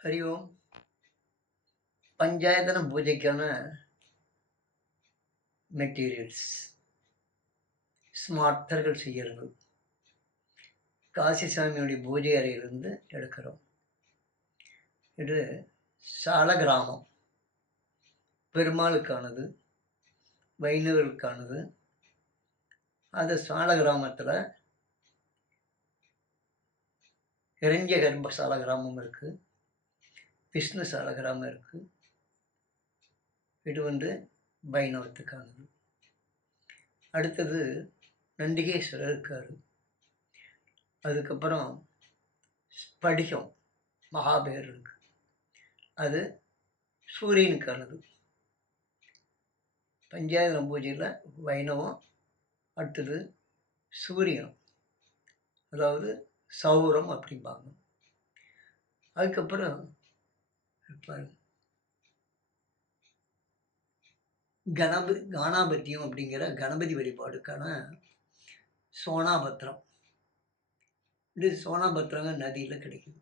हरि ओम पंचायतन पूजैक्काன materials ஸ்மார்த்தர்கள் செய்கிறது காசிசாமியுடைய பூஜை அறையிலிருந்து எடுக்கிறோம். இது சால கிராமம், பெருமாளுக்கானது, வைணவர்களுக்கானது. அது சால கிராமத்தில் இரஞ்ச கர்ப்ப சால கிராமம் இருக்குது, விஷ்ணு சால கிராமம் இருக்குது. இது வைணவத்துக்கானது. அடுத்தது நந்திகேஸ்வரர் இருக்கார். அதுக்கப்புறம் ஸ்படிகம் மகாபேர் இருக்கு, அது சூரியனுக்கானது. பஞ்சாயத்து பூஜையில் வைணவம். அடுத்தது சூரியன், அதாவது சௌரம் அப்படிம்பாங்க. அதுக்கப்புறம் கானாபத்தியம் அப்படிங்கிற கணபதி வழிபாடுக்கான சோனாபத்திரம். இது சோனாபத்திரங்க நதியில் கிடைக்குது.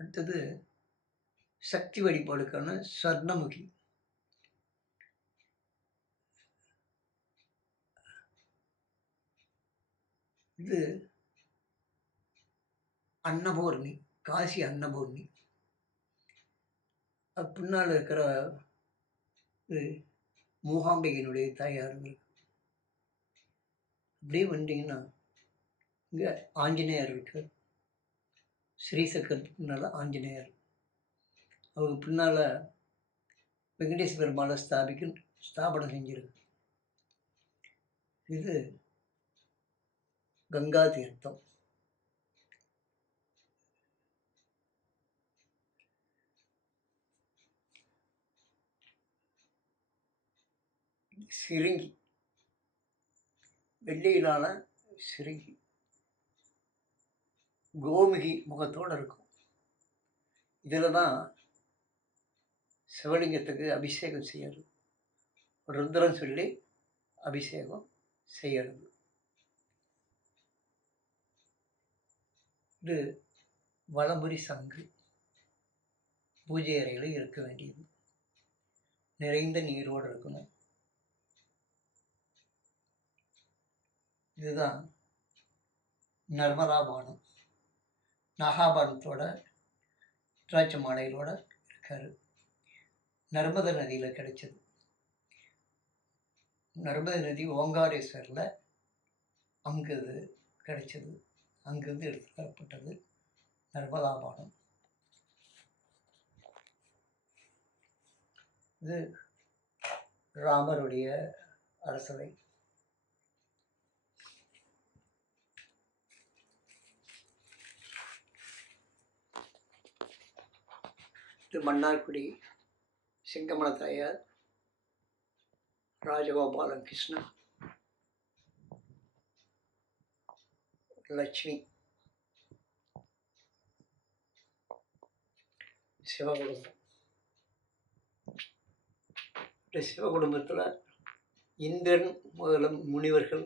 அடுத்தது சக்தி வழிபாடுக்கான ஸ்வர்ணமுகி. இது அன்னபூர்ணி, காசி அன்னபூர்ணி. பின்னால் இருக்கிற மூகாம்பிகையினுடைய தாயார். அப்படியே வந்தீங்கன்னா இங்கே ஆஞ்சநேயர் இருக்கார். ஸ்ரீசக்கரத்துக்கு பின்னால் ஆஞ்சநேயர். அவருக்கு பின்னால் வெங்கடேஸ்வர பெருமாளை ஸ்தாபனம் செஞ்சிருக்கு. இது கங்கா தீர்த்தம். சிறுங்கி, வெள்ளியிலான சிறுங்கி, கோமுகி முகத்தோடு இருக்கும். இதில் தான் சிவலிங்கத்துக்கு அபிஷேகம் செய்யறது, ருத்ரன் சொல்லி அபிஷேகம் செய்யறது. இது வலம்புரி சங்கு பூஜை அறையில் இருக்க வேண்டியது, நிறைந்த நீரோடு இருக்கணும். இதுதான் நர்மதாபானம், நாகாபானத்தோட ருத்ராட்ச மாலைகளோட இருக்காரு. நர்மத நதியில் கிடைச்சது. நர்மத நதி ஓங்காரேஸ்வரில் அங்கு இது கிடைச்சது. அங்கிருந்து எடுத்துக்கப்பட்டது நர்மதாபானம். இது ராமருடைய அரசவை. இது மன்னார்குடி சிங்கமல தாயார், ராஜகோபாலன் கிருஷ்ணன், லட்சுமி, சிவகுடும்பம். இந்த சிவகுடும்பத்தில் இந்திரன் முதல முனிவர்கள்,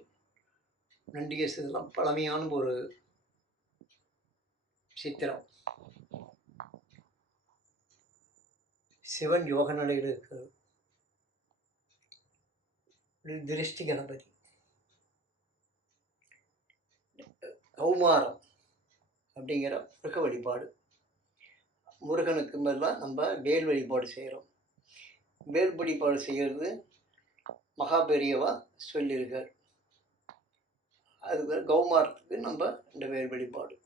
நந்திகேஸ்வரர் பழமையான ஒரு சித்திரம். சிவன் யோக நிலையில் இருக்கிறது. திருஷ்டி கணபதி. கௌமாரம் அப்படிங்கிற முருக வழிபாடு. முருகனுக்கு மேலாம் நம்ம வேல் வழிபாடு செய்கிறோம். வேல் வழிபாடு செய்கிறது மகாபெரியவா சொல்லியிருக்கார். அதுக்கு கௌமாரத்துக்கு நம்ம இந்த வேல் வழிபாடு.